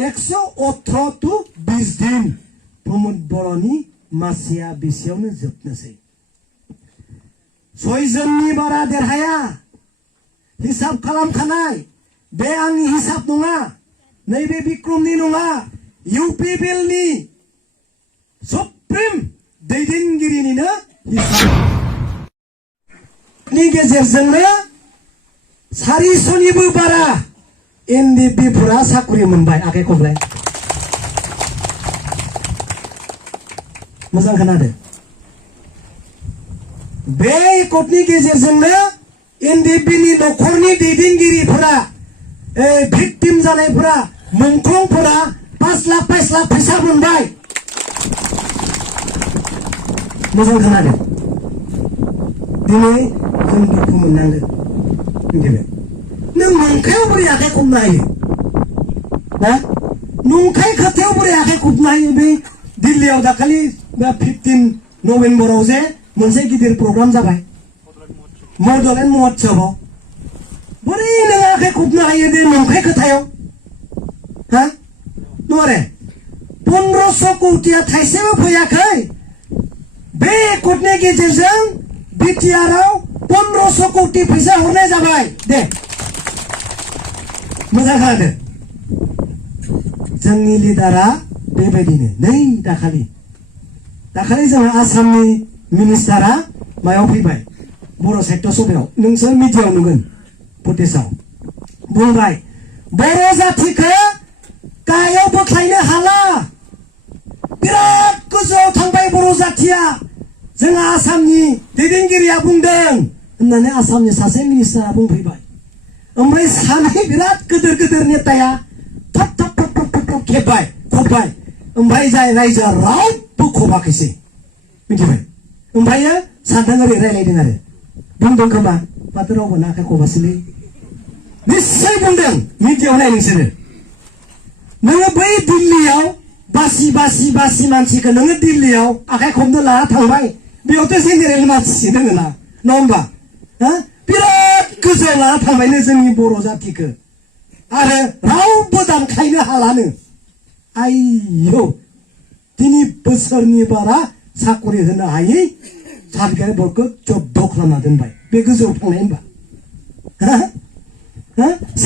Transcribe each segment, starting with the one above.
118 to 20 दिन प्रमोद बर'नि मासिया बेसेयावनो जोबनोसै 6 जननि बारा देरहाया हिसाब खालामखानाय बे आंनि हिसाब नङा नैबे बिक्रमनि नङा इउपि बिलनि सुप्रिम दैदेनगिरिनिनो हिसाबनि गेजेरजोंनो 400निबो बारा एनडिपिफोरा साख्रि मोनबाय आखाइ खबलाय मोजां खोनादो बे एकटनि गेजेरजोंनो एनडिपिनि नखरनि दैदेनगिरिफोरा भिक्टिम जानायफोरा मुंख्लंफोरा 5 लाख फैसा मोनबाय मोजां खोनादो दिनै जों दुखु मोननांगोन मिथिबाय नों नंखायाव बोरै आखाइ खबनो हायो ना नंखाय खोथायाव बोरै आखाइ खबनो हायो बे दिल्लीयाव दाखालि 15 नभेम्बराव जे मोनसे गिदिर प्रग्राम जाबाय बड'लेण्ड महोत्सवआव बोरै नों आखाइ खबनो हायो बे नंखाय खोथायाव हा नरे 1500 कौटिया थाइसेबो फैयाखै बे एकटनि गेजेरजों बिटिआरआव 1500 कौटि फैसा हरनाय जाबाय दे मोजां खोनादो जोंनि लिडारा बेबायदिनो नै दाखालि जोंहा आसामनि मिनिस्टारा मायाव फैबाय बर' साहित्य सभायाव नोंसोर मिडियायाव नुगोन फुटेजाव बुंबाय बर' जातिखौ गाहायाव बोख्लायनो हाला बिराद गोजौआव थांबाय बर' जातिया जोंहा आसामनि दैदेनगिरिया बुंदों होननानै आसामनि सासे मिनिस्टारा बुंफैबाय ओमफ्राय सानै बिराद गिदिर नेताया थप खेबबाय खबबाय ओमफ्राय जाय रायजोआ रावबो खबाखैसै मिथिबाय ओमफ्राय सानथां ओरै रायलायदों आरो बुंदों खोमा माथो रावबो आखाइ खबासैलै निश्चय बुंदों मिडियायाव नाय नोंसोरो नोङो बै दिल्लीयाव बासि मानसिखौ नोङो दिल्लीयाव आखाइ खबनो लाना थांबाय बेयावथ' जेनेरेल मानसि दोङो ना नङा होमबा बिराद गोजौआव लाना थांबायनो जोंनि बर' जातिखौ आरो रावबो दानख्लायनो हालानो आयौ 3 बोसोरनि बारा साकरि होनो हायै सार्टिफिकेट बर्डखौ जब्द खालामना दोनबाय बे गोजौआव थांनाय होनबा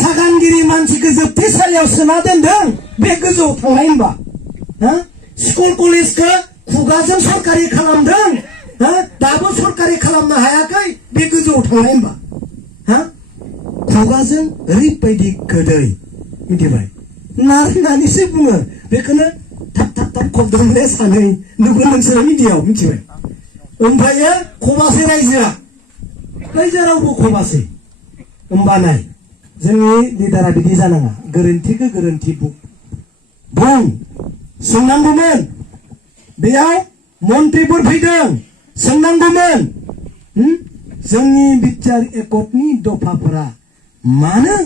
सागानगिरि मानसिखौ जोबथेसालियाव सोना दोनदों बे गोजौआव थांनाय होनबा स्कुल कलेजखौ खुगाजों सरकारि खालामदों दाबो सरकारि खालामनो हायाखै बे गोजौआव थांनाय होनबा खुगाजों ओरैबायदि गोदै मिथिबाय नारनानैसो बुङो बेखौनो थाब खबदोंमोन सानै नुगोन नोंसोरो मिडियायाव मिथिबाय ओमफ्राय खबासै रायजोआ रावबो खबासै होमबा नाय जोंनि लिडारा बिदि जानाङा गोरोन्थिखौ गोरोन्थि बुं सोंनांगौमोन बेयाव मन्त्रिफोर फैदों सोंनांगौमोन जोंनि बिटिआर एकटनि दफाफोरा मानो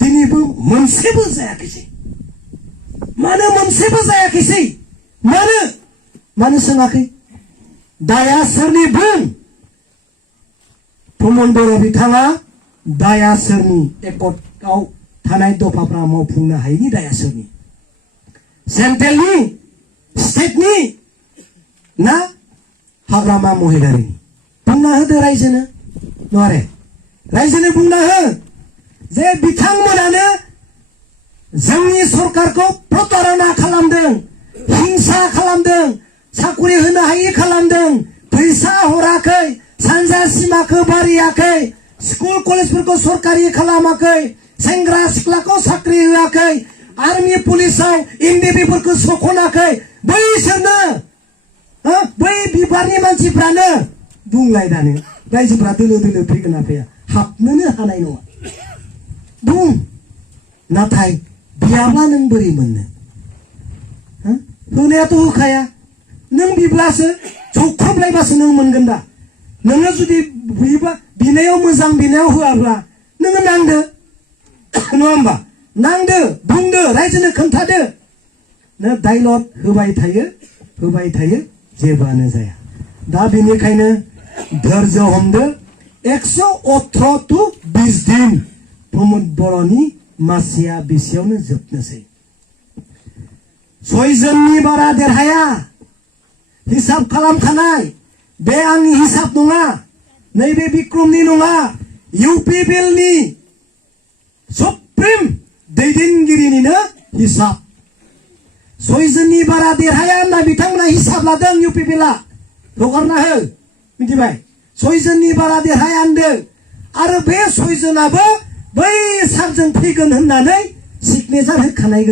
दिनैबो मोनसेबो जायाखैसै मानो सोङाखै दाया सोरनि बुं प्रमोद बर' बिथाङा दाया सोरनि एकटआव थानाय दफाफ्रा मावफुंनो हायैनि दाया सोरनि सेन्ट्रेलनि स्टेटनि ना हाग्रामा महिलारिनि बुंना होदो रायजोनो नङारे रायजोनो बुंना हो जे बिथांमोनानो जोंनि सरकारखौ प्रतारना खालामदों हिंसा खालामदों साकरि होनो हायि खालामदों फैसा हराखै सानजा सिमाखौ बारियाखै स्कुल कलेजफोरखौ सरकारि खालामाखै सेंग्रा सिख्लाखौ साख्रि होआखै आर्मि पुलिसाव एनडिपिफोरखौ सोख'नाखै बैसोरनो बै बिबारनि मानसिफ्रानो बुंलायनानै रायजोफ्रा दोलो फैगोन ना फैया हाबनोनो हानाय नङा बुं नाथाय बियाब्ला नों बोरै मोननो होनायाथ' होखाया नों बिब्लासो सौख्रबलायबासो नों मोनगोन दा नोङो जुदि बिनायाव मोजां बिनायाव होआब्ला नोङो नांदो नङा होमबा नांदो बुंदो रायजोनो खोन्थादो नों डायलग होबाय थायो जेबोआनो जाया दा बेनिखायनो धैर्य हमदो 118 to 20 दिन प्रमोद बर'नि मासिया बेसेयावनो जोबनोसै सयजननि बारा देरहाया हिसाब खालामखानाय बे आंनि हिसाब नङा नैबे बिक्रमनि नङा इउपिपिएलनि सुप्रिम दैदेनगिरिनिनो हिसाब सयजननि बारा देरहाया होनना बिथांमोना हिसाब लादों इउपिपिएलआ हगारना हो मिथिबाय सयजननि बारा देरहाया होनदों आरो बे सयजनाबो बै सारजों फैगोन होननानै सिगनेचार होखानाय